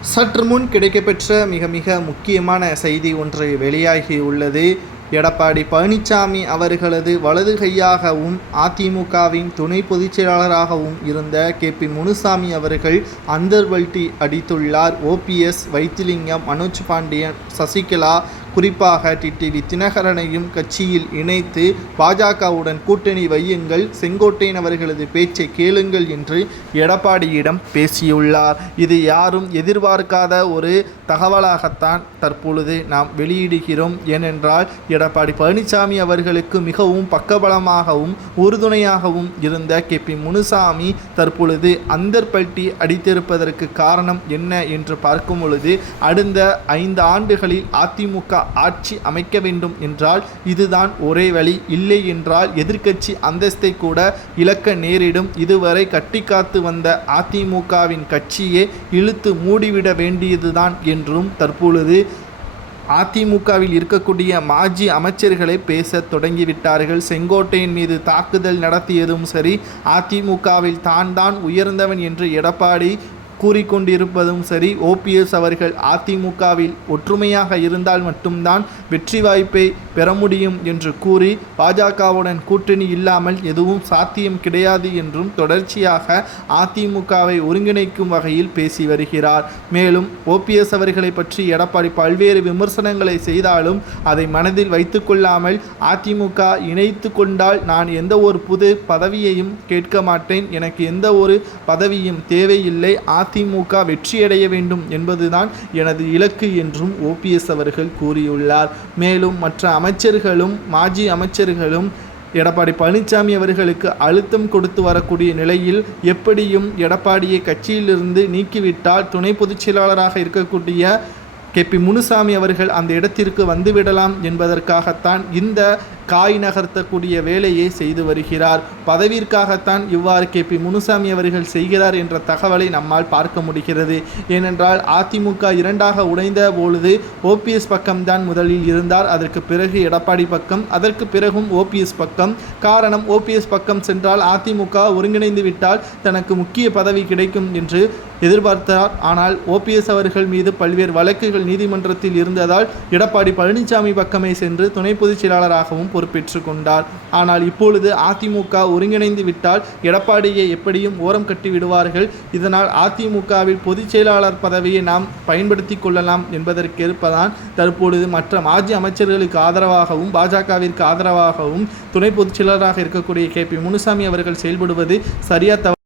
சற்று முன் கிடைக்கப்பெற்ற மிக மிக முக்கியமான செய்தி ஒன்று வெளியாகியுள்ளது எடப்பாடி பழனிசாமி அவர்களது வலது கையாகவும் அதிமுகவின் துணை பொதுச் செயலாளராகவும் இருந்த கே. பி. முனுசாமி அவர்கள் அந்தர்வல்ட்டி அடித்துள்ளார். ஓபிஎஸ் வைத்திலிங்கம் மனோஜ் பாண்டியன் சசிகலா குறிப்பாக டிடிவி தினகரனையும் கட்சியில் இணைத்து பாஜகவுடன் கூட்டணி வையுங்கள் செங்கோட்டையன் அவர்களது பேச்சை கேளுங்கள் என்று எடப்பாடியிடம் பேசியுள்ளார். இது யாரும் எதிர்பார்க்காத ஒரு தகவலாகத்தான் தற்பொழுது நாம் வெளியிடுகிறோம். ஏனென்றால் எடப்பாடி பழனிசாமி அவர்களுக்கு மிகவும் பக்கபலமாகவும் உறுதுணையாகவும் இருந்த கே. பி. முனுசாமி தற்பொழுது அந்தர்பல்ட்டி அடித்திருப்பதற்கு காரணம் என்ன என்று பார்க்கும் பொழுது அடுத்த ஐந்து ஆண்டுகளில் அதிமுக ஆட்சி அமைக்க வேண்டும் என்றால் இதுதான் ஒரே வழி. இல்லை என்றால் எதிர்க்கட்சி அந்தஸ்தை கூட இழக்க நேரிடும். இதுவரை கட்டிக்காத்து வந்த அதிமுகவின் கட்சியே இழுத்து மூடிவிட வேண்டியதுதான் என்றும் தற்பொழுது அதிமுகவில் இருக்கக்கூடிய மாஜி அமைச்சர்களை பேச தொடங்கிவிட்டார்கள். செங்கோட்டையின் மீது தாக்குதல் நடத்தியதும் சரி அதிமுகவில் தான் தான் உயர்ந்தவன் என்று எடப்பாடி கூறிக்கொண்டிருப்பதும் சரி ஓபிஎஸ் அவர்கள் அதிமுகவில் ஒற்றுமையாக இருந்தால் மட்டும்தான் வெற்றி வாய்ப்பை பெற முடியும் என்று கூறி பாஜகவுடன் கூட்டணி இல்லாமல் எதுவும் சாத்தியம் கிடையாது என்றும் தொடர்ச்சியாக அதிமுகவை ஒருங்கிணைக்கும் வகையில் பேசி வருகிறார். மேலும் ஓபிஎஸ் அவர்களை பற்றி எடப்பாடி பல்வேறு விமர்சனங்களை செய்தாலும் அதை மனதில் வைத்துக்கொள்ளாமல் அதிமுக இணைத்து கொண்டால் நான் எந்த ஒரு புது பதவியையும் கேட்க மாட்டேன். எனக்கு எந்த ஒரு பதவியும் தேவையில்லை. அதிமுக வெற்றியடைய வேண்டும் என்பதுதான் எனது இலக்கு என்றும் ஓபிஎஸ் அவர்கள் கூறியுள்ளார். மேலும் மற்ற அமைச்சர்களும் மாஜி அமைச்சர்களும் எடப்பாடி பழனிசாமி அவர்களுக்கு அழுத்தம் கொடுத்து வரக்கூடிய நிலையில் எப்படியும் எடப்பாடியை கட்சியிலிருந்து நீக்கிவிட்டால் துணை பொதுச் செயலாளராக இருக்கக்கூடிய கே பி முனுசாமி அவர்கள் அந்த இடத்திற்கு வந்துவிடலாம் என்பதற்காகத்தான் இந்த காய் நகர்த்தக்கூடிய வேலையை செய்து வருகிறார். பதவிற்காகத்தான் இவ்வாறு கே. பி. முனுசாமி அவர்கள் செய்கிறார் என்ற தகவலை நம்மால் பார்க்க முடிகிறது. ஏனென்றால் அதிமுக இரண்டாக உடைந்த பொழுது ஓபிஎஸ் பக்கம்தான் முதலில் இருந்தார். அதற்கு பிறகு எடப்பாடி பக்கம் அதற்கு பிறகும் ஓபிஎஸ் பக்கம். காரணம் ஓபிஎஸ் பக்கம் சென்றால் அதிமுக ஒருங்கிணைந்து விட்டால் தனக்கு முக்கிய பதவி கிடைக்கும் என்று எதிர்பார்த்தார். ஆனால் ஓபிஎஸ் அவர்கள் மீது பல்வேறு வழக்குகள் நீதிமன்றத்தில் இருந்ததால் எடப்பாடி பழனிசாமி பக்கமே சென்று துணை பொதுச் செயலாளராகவும் பொறுப்பேற்றுக் கொண்டார் ஆனால் இப்பொழுது அதிமுக ஒருங்கிணைந்து விட்டால் எடப்பாடியை எப்படியும் ஓரம் கட்டி விடுவார்கள். இதனால் அதிமுகவில் பொதுச் செயலாளர் பதவியை நாம் பயன்படுத்தி கொள்ளலாம் என்பதற்கேற்பதான் தற்பொழுது மற்ற மாஜி அமைச்சர்களுக்கு ஆதரவாகவும் பாஜகவிற்கு ஆதரவாகவும் துணை பொதுச் செயலராக இருக்கக்கூடிய கே. பி. முனுசாமி அவர்கள் செயல்படுவது சரியா தவ